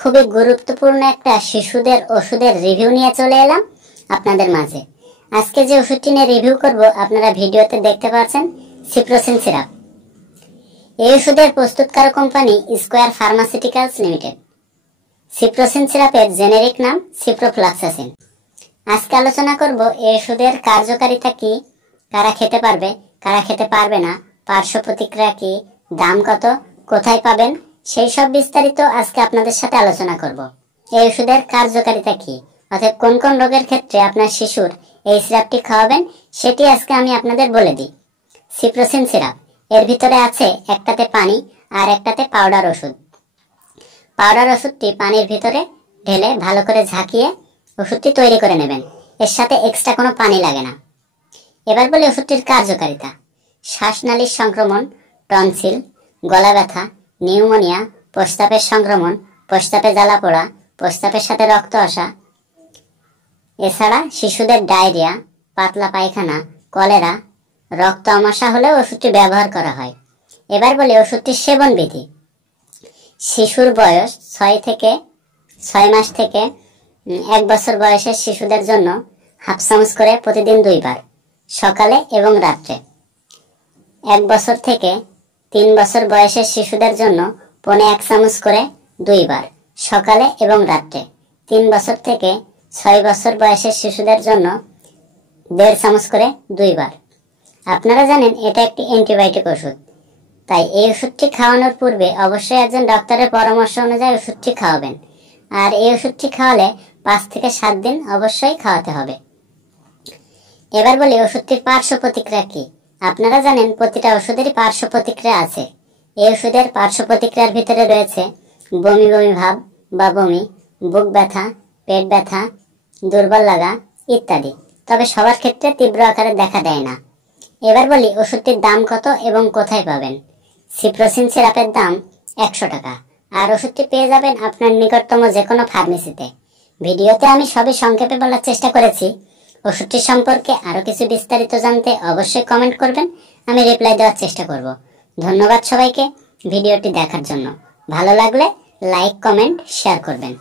খুবই গুরুত্বপূর্ণ একটা শিশুদের ওষুধের রিভিউ নিয়ে চলে এলাম আপনাদের মাঝে। আজকে যে ওষুধটি নিয়ে রিভিউ করব আপনারা ভিডিওতে দেখতে পাচ্ছেন সিপ্রোসিন সিরাপ। এই ওষুধের প্রস্তুতকারক company square pharmaceuticals limited. Ciprocin সিরাপের জেনেরিক নাম সিপ্রোফ্লক্সাসিন। আজকে আলোচনা করব এই ওষুধের কার্যকারিতা কি, কারা খেতে পারবে কারা খেতে পারবে না, পার্শ্ব প্রতিক্রিয়া কি, দাম কত, কোথায় পাবেন, সেই সব বিস্তারিত আজকে আপনাদের সাথে আলোচনা করব। এই ওষুধের কার্যকারিতা কি, অর্থাৎ কোন কোন রোগের ক্ষেত্রে আপনার শিশুর এই সিরাপটি খাওয়াবেন সেটি আজকে আমি আপনাদের বলে দিই। সিপ্রোসিন সিরাপ, এর ভিতরে আছে একটাতে পানি আর একটাতে পাউডার ওষুধ। পাউডার ওষুধটি পানির ভিতরে ঢেলে ভালো করে ঝাঁকিয়ে ওষুধটি তৈরি করে নেবেন। এর সাথে এক্সট্রা কোনো পানি লাগে না। এবার বলি ওষুধটির কার্যকারিতা। শ্বাসনালীর সংক্রমণ, টনসিল, গলা ব্যথা, নিউমোনিয়া, প্রস্রাবের সংক্রমণ, প্রস্রাবে জ্বালা পোড়া, প্রস্রাবের সাথে রক্ত আসা, এছাড়া শিশুদের ডায়রিয়া, পাতলা পায়খানা, কলেরা, রক্ত আমাশা হলেও ওষুধটি ব্যবহার করা হয়। এবার বলি ওষুধটির সেবন বিধি। শিশুর বয়স 6 মাস থেকে 1 বছর বয়সের শিশুদের জন্য হাফ চামচ করে প্রতিদিন 2 বার, সকালে এবং রাত্রে। 1 বছর থেকে 3 বছর বয়সের শিশুদের জন্য 1.5 চামচ করে 2 বার, সকালে এবং রাত্রে। 3 বছর থেকে 6 বছর বয়সের শিশুদের জন্য 1.5 চামচ করে 2 বার। আপনারা জানেন এটা একটি অ্যান্টিবায়োটিক ওষুধ, তাই এই ওষুধটি খাওয়ানোর পূর্বে অবশ্যই একজন ডাক্তারের পরামর্শ অনুযায়ী ওষুধটি খাওয়াবেন। আর এই ওষুধটি খাওয়ালে 5 থেকে 7 দিন অবশ্যই খাওয়াতে হবে। এবার বলি ওষুধটির পার্শ্ব প্রতিক্রিয়া কি। আপনারা জানেন প্রতিটা ওষুধেরই পার্শ্ব প্রতিক্রিয়া আছে। এই ওষুধের পার্শ্ব প্রতিক্রিয়ার ভিতরে রয়েছে বমি বমি ভাব বা বমি, বুক ব্যথা, পেট ব্যথা, দুর্বল লাগা ইত্যাদি। তবে সবার ক্ষেত্রে তীব্র আকারে দেখা দেয় না। এবার বলি ওষুধটির দাম কত এবং কোথায় পাবেন। সিপ্রোসিন সিরাপের দাম 100 টাকা, আর ওষুধটি পেয়ে যাবেন আপনার নিকটতম যে কোনো ফার্মেসিতে। ভিডিওতে আমি সবই সংক্ষেপে বলার চেষ্টা করেছি। ওষুধটি সম্পর্কে আরো কিছু বিস্তারিত জানতে অবশ্যই কমেন্ট করবেন, আমি রিপ্লাই দেওয়ার চেষ্টা করব। ধন্যবাদ সবাইকে ভিডিওটি দেখার জন্য। ভালো লাগলে লাইক, কমেন্ট, শেয়ার করবেন।